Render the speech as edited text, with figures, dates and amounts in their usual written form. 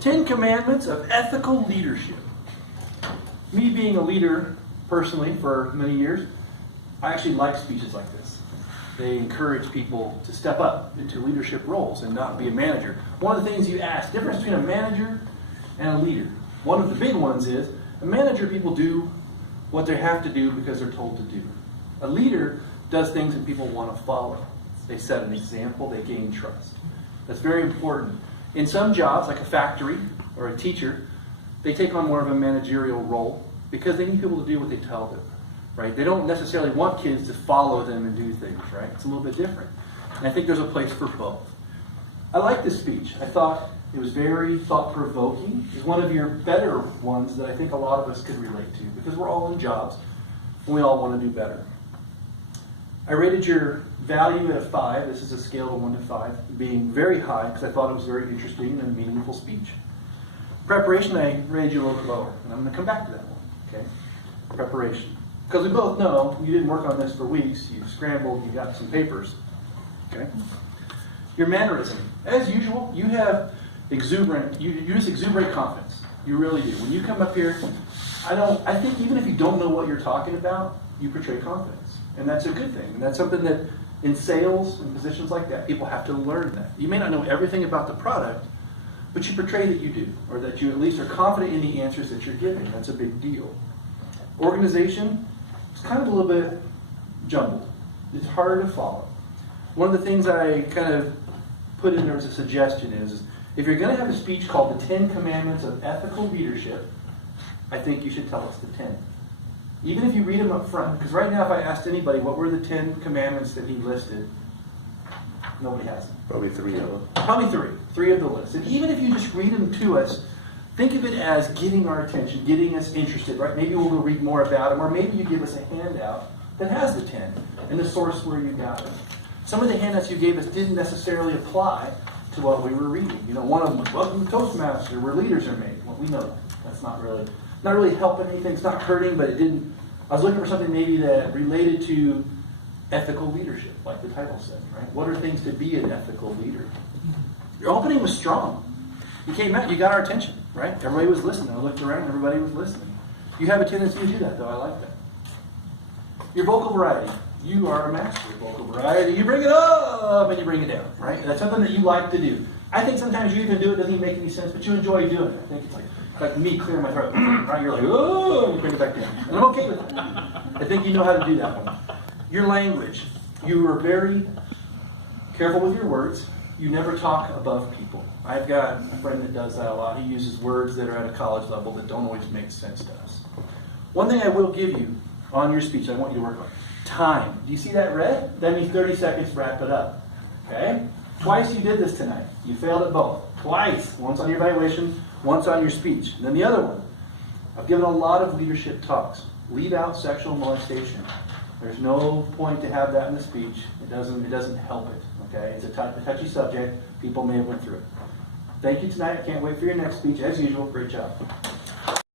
10 Commandments of Ethical Leadership. Me being a leader personally for many years, I actually like speeches like this. They encourage people to step up into leadership roles and not be a manager. One of the things you ask, difference between a manager and a leader. One of the big ones is, a manager, people do what they have to do because they're told to do. A leader does things that people want to follow. They set an example, they gain trust. That's very important. In some jobs, like a factory or a teacher, they take on more of a managerial role because they need people to do what they tell them, right? They don't necessarily want kids to follow them and do things, right? It's a little bit different. And I think there's a place for both. I like this speech. I thought it was very thought-provoking. It's one of your better ones that I think a lot of us could relate to because we're all in jobs and we all want to do better. I rated your value at a 5. This is a scale of 1 to 5, being very high because I thought it was very interesting and a meaningful speech. Preparation, I rated you a little bit lower, and I'm going to come back to that one. Okay? Preparation. Because we both know you didn't work on this for weeks, you scrambled, you got some papers. Okay? Your mannerism. As usual, you have exuberant, you use exuberant confidence. You really do. When you come up here, I think even if you don't know what you're talking about, you portray confidence. And that's a good thing. And that's something that in sales and positions like that, people have to learn that. You may not know everything about the product, but you portray that you do, or that you at least are confident in the answers that you're giving. That's a big deal. Organization is kind of a little bit jumbled. It's hard to follow. One of the things I kind of put in there as a suggestion is, if you're going to have a speech called the 10 Commandments of Ethical Leadership, I think you should tell us the 10. Even if you read them up front, because right now if I asked anybody what were the 10 commandments that he listed, nobody has them. Probably 3 of them. Probably 3. 3 of the list. And even if you just read them to us, think of it as getting our attention, getting us interested, right? Maybe we'll read more about them, or maybe you give us a handout that has the 10 and the source where you got it. Some of the handouts you gave us didn't necessarily apply to what we were reading. You know, one of them was Welcome to Toastmaster, where leaders are made. Well, we know that. That's not really helping anything. It's not hurting, but it didn't. I was looking for something maybe that related to ethical leadership, like the title said, right? What are things to be an ethical leader? Your opening was strong. You came out, you got our attention, right? Everybody was listening. I looked around, everybody was listening. You have a tendency to do that, though. I like that. Your vocal variety. You are a master of vocal variety. You bring it up and you bring it down, right? That's something that you like to do. I think sometimes you even do it, doesn't even make any sense, but you enjoy doing it. I think it's like me clearing my throat. Right? You're like, oh, and you bring it back down. And I'm okay with that. I think you know how to do that one. Your language. You are very careful with your words. You never talk above people. I've got a friend that does that a lot. He uses words that are at a college level that don't always make sense to us. One thing I will give you on your speech, I want you to work on. Time. Do you see that red? That means 30 seconds, wrap it up. Okay? Twice you did this tonight. You failed at both. Twice. Once on your evaluation, once on your speech. And then the other one. I've given a lot of leadership talks. Leave out sexual molestation. There's no point to have that in the speech. It doesn't help it. Okay? It's a touchy subject. People may have went through it. Thank you tonight. I can't wait for your next speech. As usual, great job.